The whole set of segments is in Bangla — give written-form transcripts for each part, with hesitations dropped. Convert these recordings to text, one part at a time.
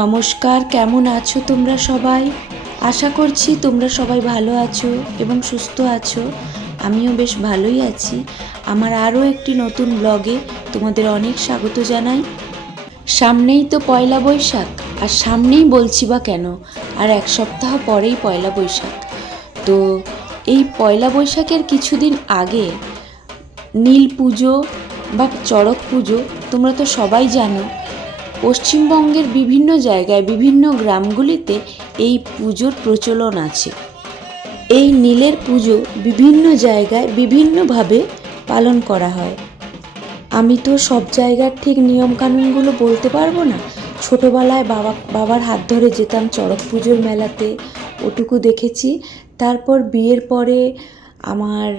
নমস্কার, কেমন আছো তোমরা সবাই? আশা করছি তোমরা সবাই ভালো আছো এবং সুস্থ আছো। আমিও বেশ ভালোই আছি। আমার আরও একটি নতুন ব্লগে তোমাদের অনেক স্বাগত জানাই। সামনেই তো পয়লা বৈশাখ, আর সামনেই বলছি বা কেন, আর এক সপ্তাহ পরেই পয়লা বৈশাখ। তো এই পয়লা বৈশাখের কিছুদিন আগে নীল পুজো বা চড়ক পুজো তোমরা তো সবাই জানো। পশ্চিমবঙ্গের বিভিন্ন জায়গায় বিভিন্ন গ্রামগুলিতে এই পুজোর প্রচলন আছে। এই নীলের পুজো বিভিন্ন জায়গায় বিভিন্নভাবে পালন করা হয়। আমি তো সব জায়গার ঠিক নিয়মকানুনগুলো বলতে পারবো না। ছোটোবেলায় বাবার হাত ধরে যেতাম চড়ক পুজোর মেলাতে, ওটুকু দেখেছি। তারপর বিয়ের পরে আমার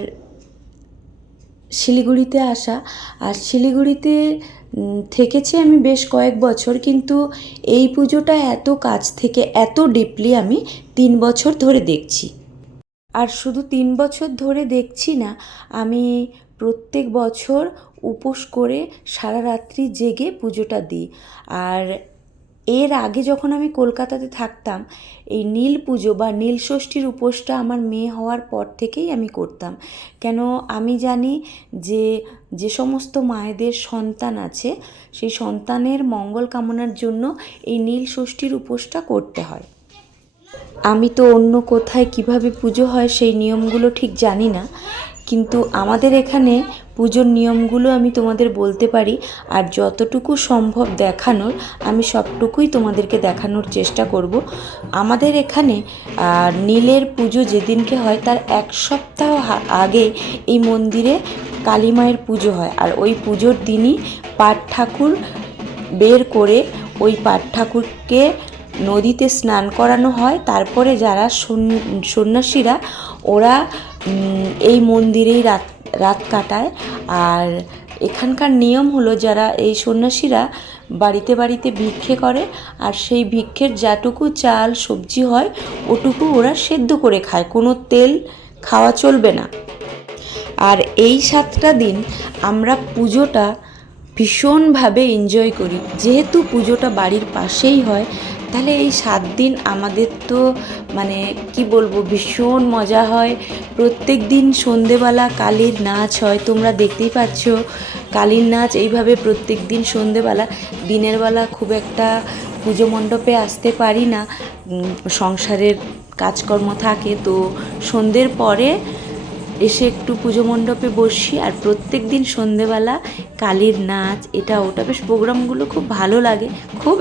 শিলিগুড়িতে আসা, আর শিলিগুড়িতে থেকেছি আমি বেশ কয়েক বছর, কিন্তু এই পুজোটা এত কাছ থেকে এত ডিপলি আমি 3 বছর ধরে দেখছি। আর শুধু 3 বছর ধরে দেখছি না, আমি প্রত্যেক বছর উপোস করে সারা রাত্রি জেগে পুজোটা দিই। আর এর আগে যখন আমি কলকাতাতে থাকতাম, এই নীল পুজো বা নীল ষষ্ঠীর উপোসটা আমার মেয়ে হওয়ার পর থেকেই আমি করতাম। কেন আমি জানি যে যে সমস্ত মায়েদের সন্তান আছে, সেই সন্তানের মঙ্গল কামনার জন্য এই নীল ষষ্ঠীর উপোসটা করতে হয়। আমি তো অন্য কোথায় কিভাবে পুজো হয় সেই নিয়মগুলো ঠিক জানি না, কিন্তু আমাদের এখানে পুজোর নিয়মগুলো আমি তোমাদের বলতে পারি। আর যতটুকু সম্ভব দেখানোর আমি সবটুকুই তোমাদেরকে দেখানোর চেষ্টা করব। আমাদের এখানে নীলের পুজো যেদিনকে হয় তার এক সপ্তাহ আগে এই মন্দিরে কালী মায়ের পুজো হয়। আর ওই পুজোর দিনই পাট ঠাকুর বের করে ওই পাট ঠাকুরকে নদীতে স্নান করানো হয়। তারপরে যারা সন্ন্যাসীরা ওরা এই মন্দিরেই রাত কাটায়। আর এখানকার নিয়ম হলো, যারা এই সন্ন্যাসীরা বাড়িতে বাড়িতে ভিক্ষে করে, আর সেই ভিক্ষের যাটুকু চাল সবজি হয় ওটুকু ওরা সেদ্ধ করে খায়, কোনো তেল খাওয়া চলবে না। আর এই 7টা দিন আমরা পুজোটা ভীষণভাবে এনজয় করি। যেহেতু পুজোটা বাড়ির পাশেই হয়, তাহলে এই 7 দিন আমাদের তো মানে কি বলবো, ভীষণ মজা হয়। প্রত্যেক দিন সন্ধেবেলা কালীর নাচ হয়, তোমরা দেখতেই পাচ্ছ কালীর নাচ। এইভাবে প্রত্যেক দিন সন্ধেবেলা, দিনের বেলা খুব একটা পুজো মণ্ডপে আসতে পারি না, সংসারের কাজকর্ম থাকে, তো সন্ধ্যের পরে এসে একটু পুজো মণ্ডপে বসি। আর প্রত্যেক দিন সন্ধেবেলা কালীর নাচ, এটা ওটা, বেশ প্রোগ্রামগুলো খুব ভালো লাগে, খুব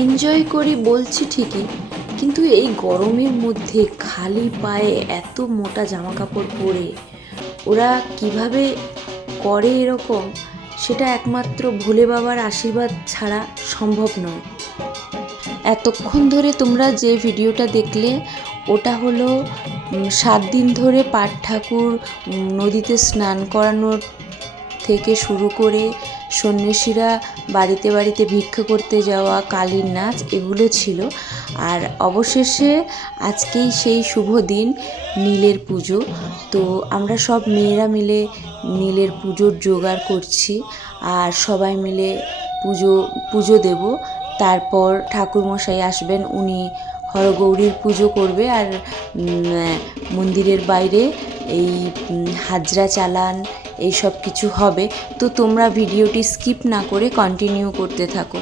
এনজয় করি বলছি ঠিকই, কিন্তু এই গরমের মধ্যে খালি পায়ে এত মোটা জামা কাপড় পরে ওরা কিভাবে করে এরকম, সেটা একমাত্র ভোলে বাবার আশীর্বাদ ছাড়া সম্ভব নয়। এতক্ষণ ধরে তোমরা যে ভিডিওটা দেখলে ওটা হলো 7 দিন ধরে পাট ঠাকুর নদীতে স্নান করানোর থেকে শুরু করে সন্ন্যাসীরা বাড়িতে বাড়িতে ভিক্ষা করতে যাওয়া, কালীর নাচ, এগুলো ছিল। আর অবশেষে আজকেই সেই শুভ দিন নীলের পুজো। তো আমরা সব মেয়েরা মিলে নীলের পুজোর জোগাড় করছি, আর সবাই মিলে পুজো দেব। তারপর ঠাকুরমশাই আসবেন, উনি হরগৌরীর পুজো করবে। আর মন্দিরের বাইরে এই হাজরা চালান এই সব কিছু হবে। তো তোমরা ভিডিওটি স্কিপ না করে কন্টিনিউ করতে থাকো।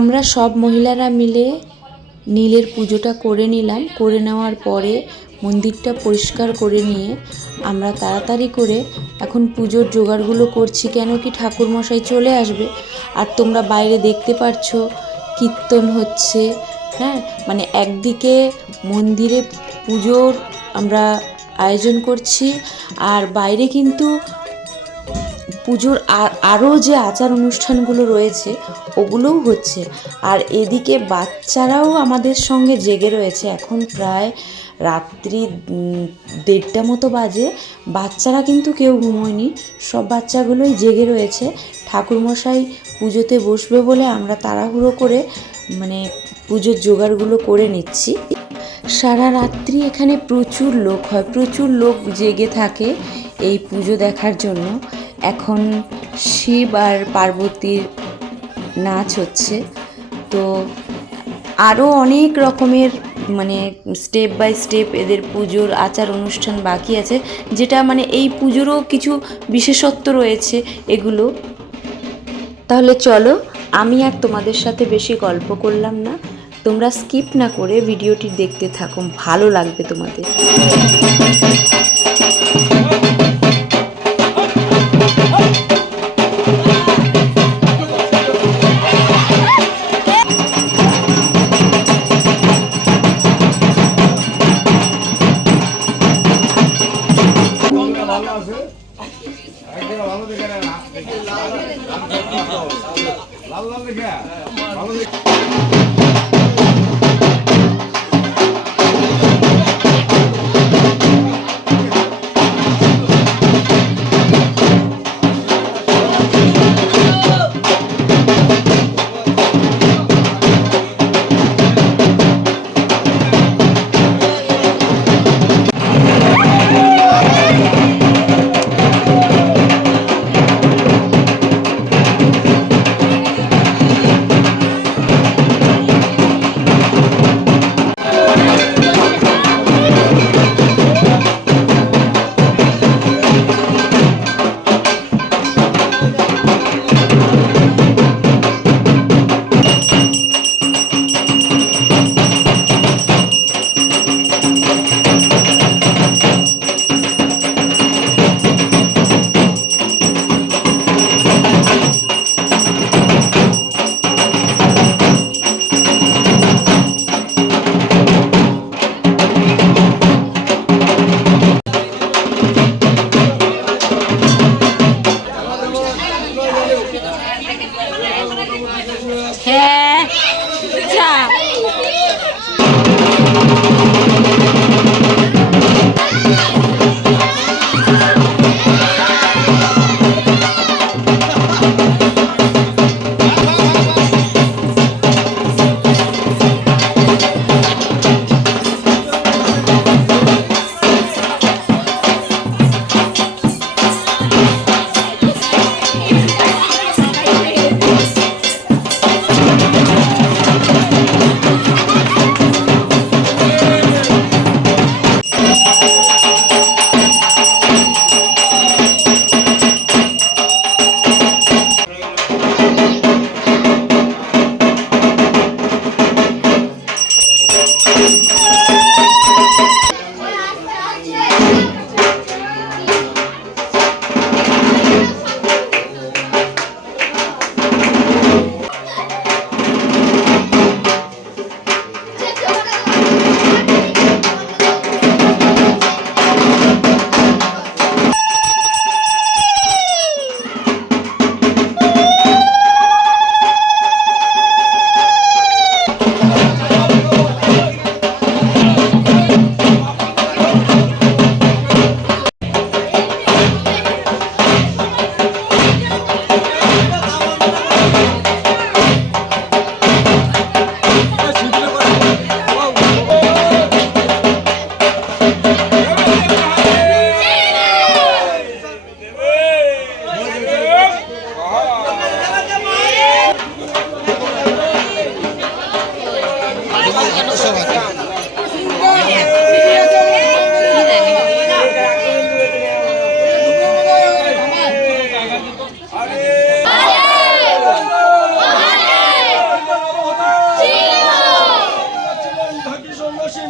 আমরা সব মহিলারা মিলে নীলের পুজোটা করে নিলাম। করে নেওয়ার পরে মন্দিরটা পরিষ্কার করে নিয়ে আমরা তাড়াতাড়ি করে এখন পুজোর জোগাড়গুলো করছি, কেন কি ঠাকুরমশাই চলে আসবে। আর তোমরা বাইরে দেখতে পাচ্ছ কীর্তন হচ্ছে, হ্যাঁ, মানে একদিকে মন্দিরে পুজোর আমরা আয়োজন করছি, আর বাইরে কিন্তু পুজোর আরও যে আচার অনুষ্ঠানগুলো রয়েছে ওগুলোও হচ্ছে। আর এদিকে বাচ্চারাও আমাদের সঙ্গে জেগে রয়েছে। এখন প্রায় রাত্রি 1:30 মতো বাজে, বাচ্চারা কিন্তু কেউ ঘুমোয়নি, সব বাচ্চাগুলোই জেগে রয়েছে। ঠাকুরমশাই পুজোতে বসবে বলে আমরা তাড়াহুড়ো করে মানে পুজোর জোগাড়গুলো করে নিচ্ছি। সারা রাত্রি এখানে প্রচুর লোক হয়, প্রচুর লোক জেগে থাকে এই পুজো দেখার জন্য। এখন শিব আর পার্বতীর নাচ হচ্ছে, তো আরও অনেক রকমের মানে স্টেপ বাই স্টেপ এদের পুজোর আচার অনুষ্ঠান বাকি আছে, যেটা মানে এই পুজোরও কিছু বিশেষত্ব রয়েছে এগুলো। তাহলে চলো, আমি আর তোমাদের সাথে বেশি গল্প করলাম না, তোমরা স্কিপ না করে ভিডিওটি দেখতে থাকো, ভালো লাগবে তোমাদের।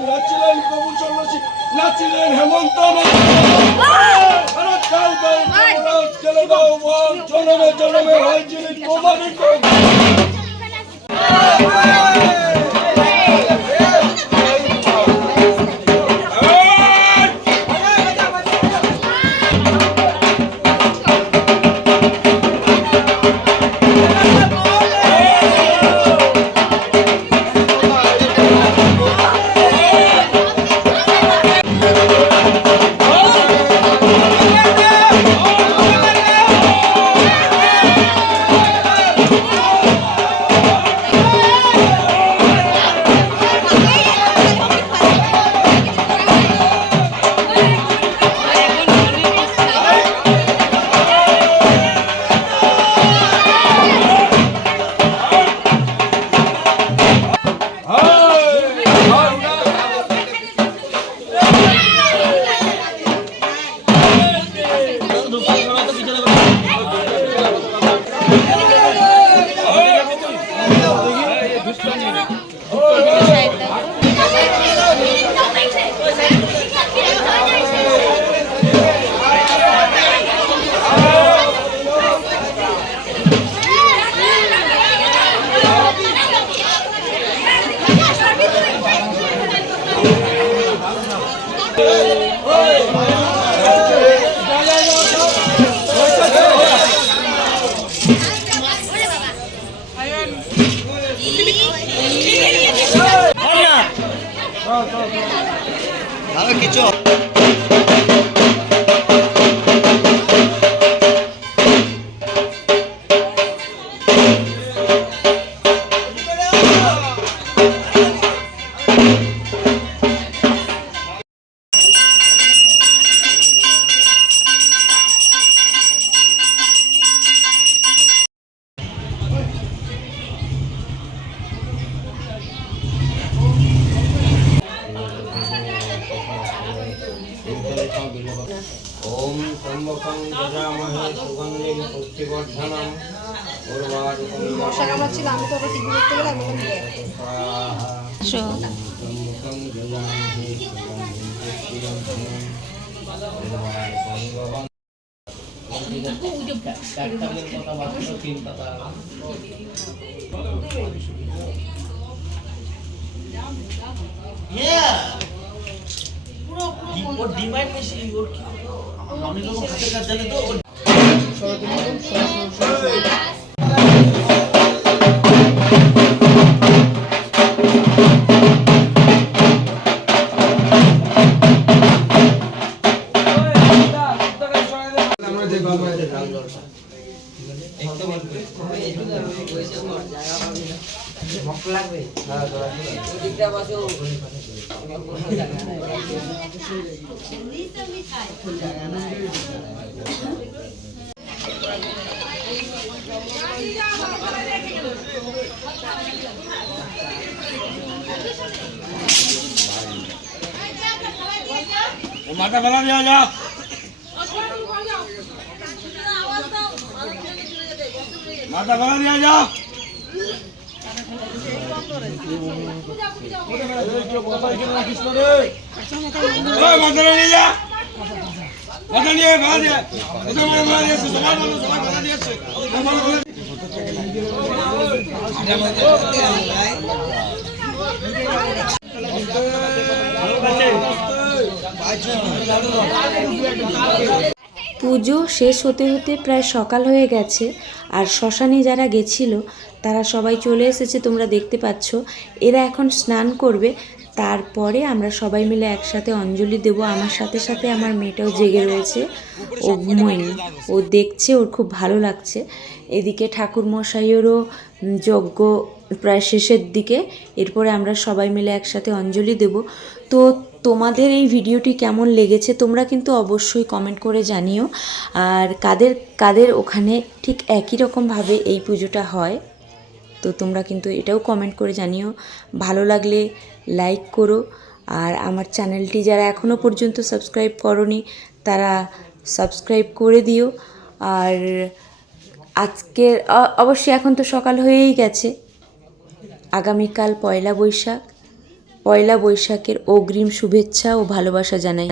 নাচিলেন প্রভু সন্ন্যাসী, নাচিলেন হেমন্ত চলে দাও বল, জনমে জনমে হয় যিনি প্রমাণিত। কিছু ओम त्र्यंबकं यजामहे सुगंधिं पुष्टिवर्धनम् उर्वारुकं মশা কামড়াচ্ছিল আমি তো আবার টিভি দেখতে গেলাম বললাম त्र्यंबकं यजामहे सुगंधिं पुष्टिवर्धनम् उर्वारुकं ওর ডিমান্ড বেশি ওর কি অনেক রকম হাতের কাজ জানে তো লাগবে মাথা ফেলা দেওয়া যা, মাথা ফেলা দেওয়া যা। মাথা নিয়ে যা, মাথা নিয়ে ফেলা দিয়ে ফেলা দিয়েছে, সবাই মানুষ সবাই ফেলা দিয়েছে। পুজো শেষ হতে হতে প্রায় সকাল হয়ে গেছে, আর শ্মশানে যারা গেছিল তারা সবাই চলে এসেছে, তোমরা দেখতে পাচ্ছ। এরা এখন স্নান করবে, তারপরে আমরা সবাই মিলে একসাথে অঞ্জলি দেব। আমার সাথে সাথে আমার মেয়েটাও জেগে রয়েছে, ও ঘুমোয়নি, ও দেখছে, ওর খুব ভালো লাগছে। এদিকে ঠাকুরমশাইয়েরও যজ্ঞ প্রায় শেষের দিকে, এরপরে আমরা সবাই মিলে একসাথে অঞ্জলি দেব। তো তোমাদের এই ভিডিওটি কেমন লেগেছে তোমরা কিন্তু অবশ্যই কমেন্ট করে জানিও, আর কাদের কাদের ওখানে ঠিক একই রকমভাবে এই পুজোটা হয় তো তোমরা কিন্তু এটাও কমেন্ট করে জানিও। ভালো লাগলে লাইক করো, আর আমার চ্যানেলটি যারা এখনও পর্যন্ত সাবস্ক্রাইব করোনি তারা সাবস্ক্রাইব করে দিও। আর আজকের অবশ্যই এখন তো সকাল হয়েই গেছে, আগামীকাল পয়লা বৈশাখ, পয়লা বৈশাখের অগ্রিম শুভেচ্ছা ও ভালোবাসা জানাই।